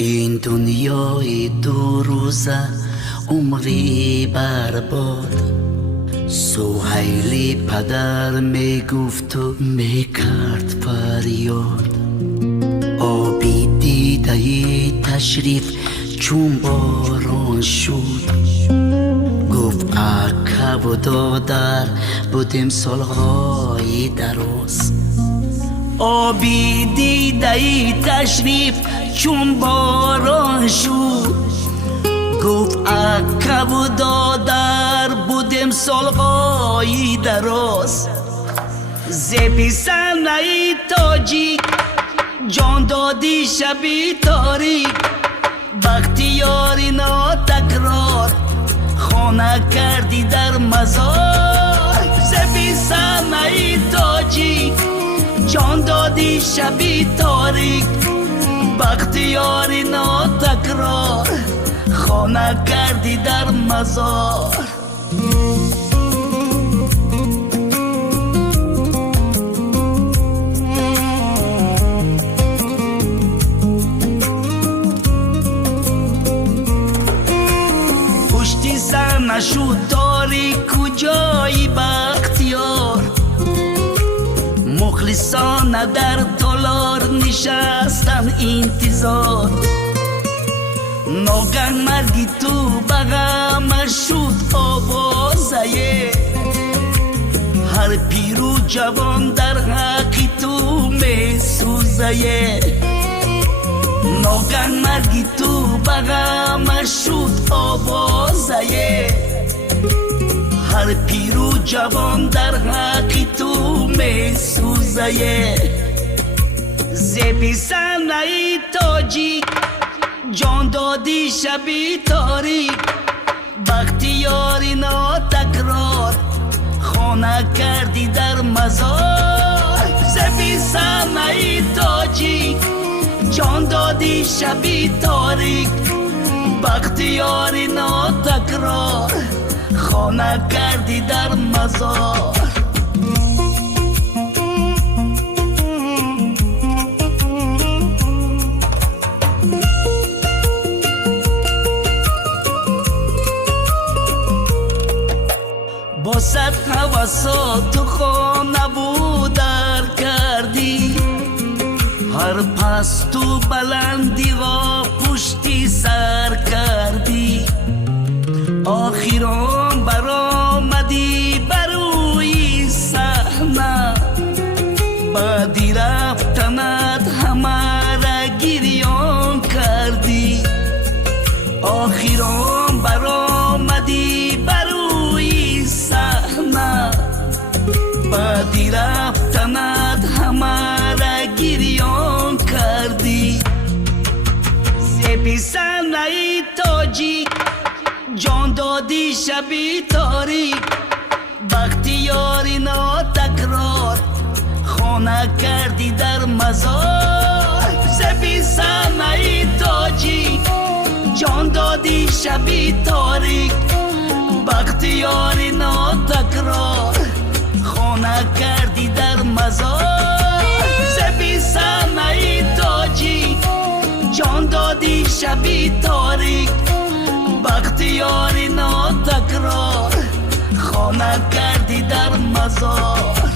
این دنیای دو روزه عمری برباد. سهیلی پدر میگفت و میکرد فریاد. آبی دیده تشریف چون باران شد. گفت عقب و دادر بودیم سالهای دراز. آبی دیده تشریف چون باران شد. گفت عقب و دادر بودیم سالهای دراز. زبی سنه تاجیک جان دادی شبی تاریک. بختیاری ناتکرار خانه کردی در مزار. زبی سنه تاجیک جان دادی شبی تاریک. بختیاری ناتکرار خانه کردی در مزار. پشتی سر نشد داری کجای بختیار. مخلصانه در تالار نشستن انتظار. ناگه مرگی تو بغم شد آوازه. هر پیر و جوان در حقی تو می سوزه. ناگه مرگی تو بغم شد آوازه. هر پیر و جوان در حقی تو می سوزه. زبی سنه تاجیک جان دادی شبی تاریک. بختیاری ناتکرار خانه کردی در مزار. زبی سنه تاجیک جان دادی شبی تاریک. بختیاری ناتکرار خانه کردی در مزار. با صد حواسات تو خانه بودر کردی. هر پست و بلندی و پشتی سر کردی. آخرام برآمدی بروی صحنه. بعدی رفتنت همه را گریان کردی. آخرام برآمدی بروی صحنه. بعدی رفتنت همه را گریان کردی. زبی سنه تاجیک جان دادی شبی تاریک. بختیاری ناتکرار خانه کردی در مزار. زبی سنه تاجیک جان دادی شبی تاریک. بختیاری ناتکرار خانه کردی در مزار. زبی سنه تاجیک جان دادی شبی تاریک. بختیاری ناتکرار خانه کردی در مزار.